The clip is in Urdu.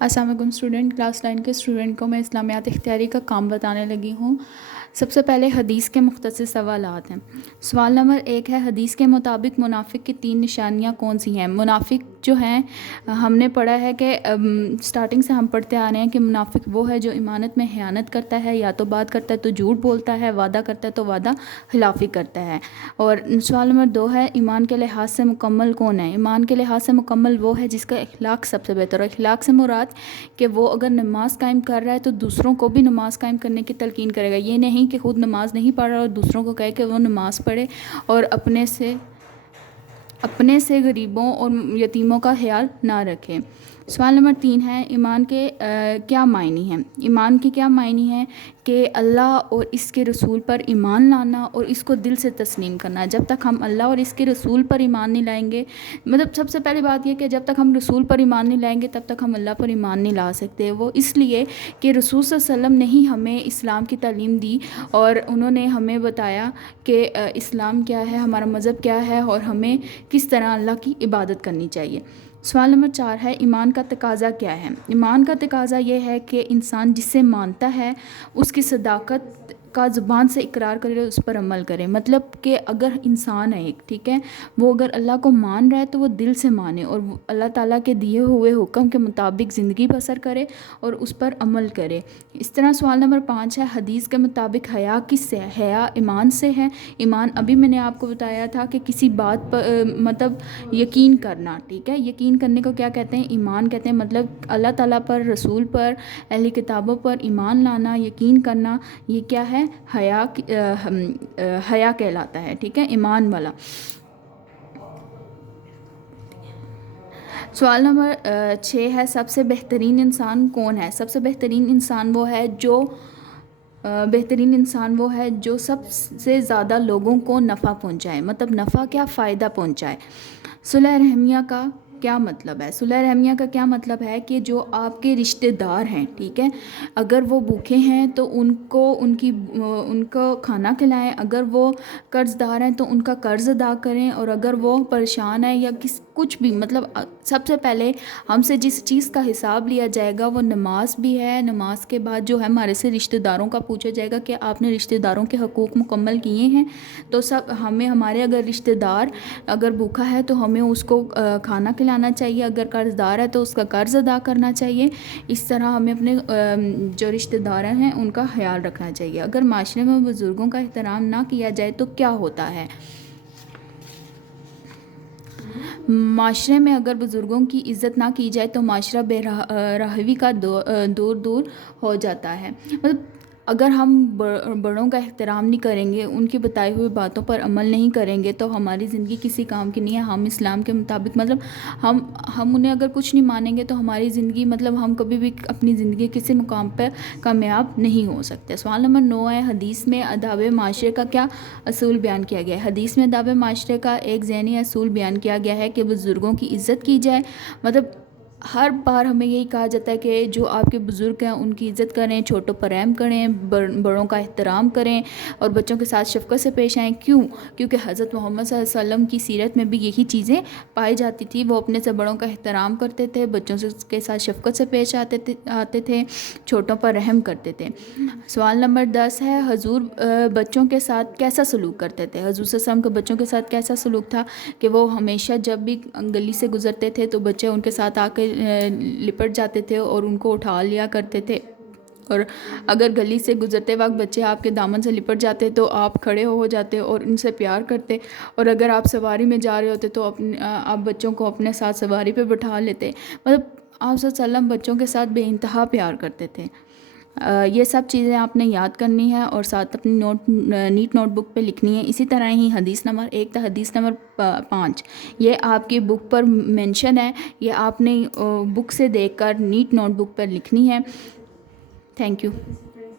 السلام علیکم اسٹوڈنٹ، کلاس 9 کے اسٹوڈنٹ کو میں اسلامیات اختیاری کا کام بتانے لگی ہوں۔ سب سے پہلے حدیث کے مختصر سوالات ہیں۔ سوال نمبر 1 ہے، حدیث کے مطابق منافق کی 3 نشانیاں کون سی ہیں؟ منافق جو ہیں ہم نے پڑھا ہے کہ سٹارٹنگ سے ہم پڑھتے آ رہے ہیں کہ منافق وہ ہے جو امانت میں خیانت کرتا ہے، یا تو بات کرتا ہے تو جھوٹ بولتا ہے، وعدہ کرتا ہے تو وعدہ خلافی کرتا ہے۔ اور سوال نمبر 2 ہے، ایمان کے لحاظ سے مکمل کون ہے؟ ایمان کے لحاظ سے مکمل وہ ہے جس کا اخلاق سب سے بہتر ہے۔ اخلاق سے مراد کہ وہ اگر نماز قائم کر رہا ہے تو دوسروں کو بھی نماز قائم کرنے کی تلقین کرے گا، یہ نہیں کہ خود نماز نہیں پڑھ رہا اور دوسروں کو کہے کہ وہ نماز پڑھے اور اپنے سے غریبوں اور یتیموں کا خیال نہ رکھے۔ سوال نمبر 3 ہے، ایمان کے کیا معنی ہیں؟ ایمان کے کیا معنی ہیں کہ اللہ اور اس کے رسول پر ایمان لانا اور اس کو دل سے تسلیم کرنا۔ جب تک ہم اللہ اور اس کے رسول پر ایمان نہیں لائیں گے، مطلب سب سے پہلی بات یہ کہ جب تک ہم رسول پر ایمان نہیں لائیں گے تب تک ہم اللہ پر ایمان نہیں لا سکتے۔ وہ اس لیے کہ رسول صلی اللہ علیہ وسلم نے ہی ہمیں اسلام کی تعلیم دی اور انہوں نے ہمیں بتایا کہ اسلام کیا ہے، ہمارا مذہب کیا ہے اور ہمیں کس طرح اللہ کی عبادت کرنی چاہیے۔ سوال نمبر 4 ہے، ایمان کا تقاضا کیا ہے؟ ایمان کا تقاضا یہ ہے کہ انسان جسے مانتا ہے اس کی صداقت کا زبان سے اقرار کرے، اس پر عمل کرے۔ مطلب کہ اگر انسان ہے ایک، ٹھیک ہے، وہ اگر اللہ کو مان رہا ہے تو وہ دل سے مانے اور اللہ تعالیٰ کے دیے ہوئے حکم کے مطابق زندگی بسر کرے اور اس پر عمل کرے۔ اس طرح سوال نمبر 5 ہے، حدیث کے مطابق حیا کس سے ہے؟ حیا ایمان سے ہے۔ ایمان ابھی میں نے آپ کو بتایا تھا کہ کسی بات پر مطلب یقین کرنا، ٹھیک ہے، یقین کرنے کو کیا کہتے ہیں؟ ایمان کہتے ہیں۔ مطلب اللہ تعالیٰ پر، رسول پر، اہل کتابوں پر ایمان لانا، یقین کرنا، یہ کیا ہے؟ حیا کہلاتا ہے، ٹھیک ہے، ایمان والا۔ سوال نمبر 6 ہے، سب سے بہترین انسان کون ہے؟ سب سے بہترین انسان وہ ہے جو سب سے زیادہ لوگوں کو نفع پہنچائے۔ مطلب نفع کیا؟ فائدہ پہنچائے۔ صلح رحمیہ کا کیا مطلب ہے؟ صلح رحمیہ کا کیا مطلب ہے کہ جو آپ کے رشتہ دار ہیں، ٹھیک ہے، اگر وہ بھوکے ہیں تو ان کو کھانا کھلائیں، اگر وہ قرض دار ہیں تو ان کا قرض ادا کریں، اور اگر وہ پریشان ہیں یا کچھ بھی، مطلب سب سے پہلے ہم سے جس چیز کا حساب لیا جائے گا وہ نماز بھی ہے۔ نماز کے بعد جو ہے ہمارے سے رشتہ داروں کا پوچھا جائے گا کہ آپ نے رشتہ داروں کے حقوق مکمل کیے ہیں۔ تو ہمارے اگر رشتہ دار اگر بھوکا ہے تو ہمیں اس کو کھانا کھلانا چاہیے، اگر قرض دار ہے تو اس کا قرض ادا کرنا چاہیے۔ اس طرح ہمیں اپنے جو رشتہ دار ہیں ان کا خیال رکھنا چاہیے۔ اگر معاشرے میں بزرگوں کا احترام نہ کیا جائے تو کیا ہوتا ہے؟ معاشرے میں اگر بزرگوں کی عزت نہ کی جائے تو معاشرہ بے رحمی کا دور ہو جاتا ہے۔ مطلب اگر ہم بڑوں کا احترام نہیں کریں گے، ان کی بتائی ہوئی باتوں پر عمل نہیں کریں گے تو ہماری زندگی کسی کام کی نہیں ہے۔ ہم اسلام کے مطابق مطلب ہم انہیں اگر کچھ نہیں مانیں گے تو ہماری زندگی مطلب ہم کبھی بھی اپنی زندگی کسی مقام پہ کامیاب نہیں ہو سکتے۔ سوال نمبر 9 ہے، حدیث میں آداب معاشرے کا کیا اصول بیان کیا گیا ہے؟ حدیث میں آداب معاشرے کا ایک ذہنی اصول بیان کیا گیا ہے کہ بزرگوں کی عزت کی جائے۔ مطلب ہر بار ہمیں یہی کہا جاتا ہے کہ جو آپ کے بزرگ ہیں ان کی عزت کریں، چھوٹوں پر رحم کریں، بڑوں کا احترام کریں اور بچوں کے ساتھ شفقت سے پیش آئیں۔ کیونکہ حضرت محمد صلی اللہ علیہ وسلم کی سیرت میں بھی یہی چیزیں پائی جاتی تھی۔ وہ اپنے سے بڑوں کا احترام کرتے تھے، بچوں کے ساتھ شفقت سے پیش آتے تھے، چھوٹوں پر رحم کرتے تھے۔ سوال نمبر 10 ہے، حضور بچوں کے ساتھ کیسا سلوک کرتے تھے؟ حضور صلی اللہ علیہ وسلم کا بچوں کے ساتھ کیسا سلوک تھا کہ وہ ہمیشہ جب بھی گلی سے گزرتے تھے تو بچے ان کے ساتھ آ کے لپٹ جاتے تھے اور ان کو اٹھا لیا کرتے تھے، اور اگر گلی سے گزرتے وقت بچے آپ کے دامن سے لپٹ جاتے تو آپ کھڑے ہو جاتے اور ان سے پیار کرتے، اور اگر آپ سواری میں جا رہے ہوتے تو آپ بچوں کو اپنے ساتھ سواری پہ بٹھا لیتے۔ مطلب آپ صلی اللہ علیہ وسلم بچوں کے ساتھ بے انتہا پیار کرتے تھے۔ یہ سب چیزیں آپ نے یاد کرنی ہے اور ساتھ اپنی نیٹ نوٹ بک پہ لکھنی ہے۔ اسی طرح ہی حدیث نمبر 1 تھا حدیث نمبر 5، یہ آپ کی بک پر مینشن ہے، یہ آپ نے بک سے دیکھ کر نیٹ نوٹ بک پر لکھنی ہے۔ Thank you.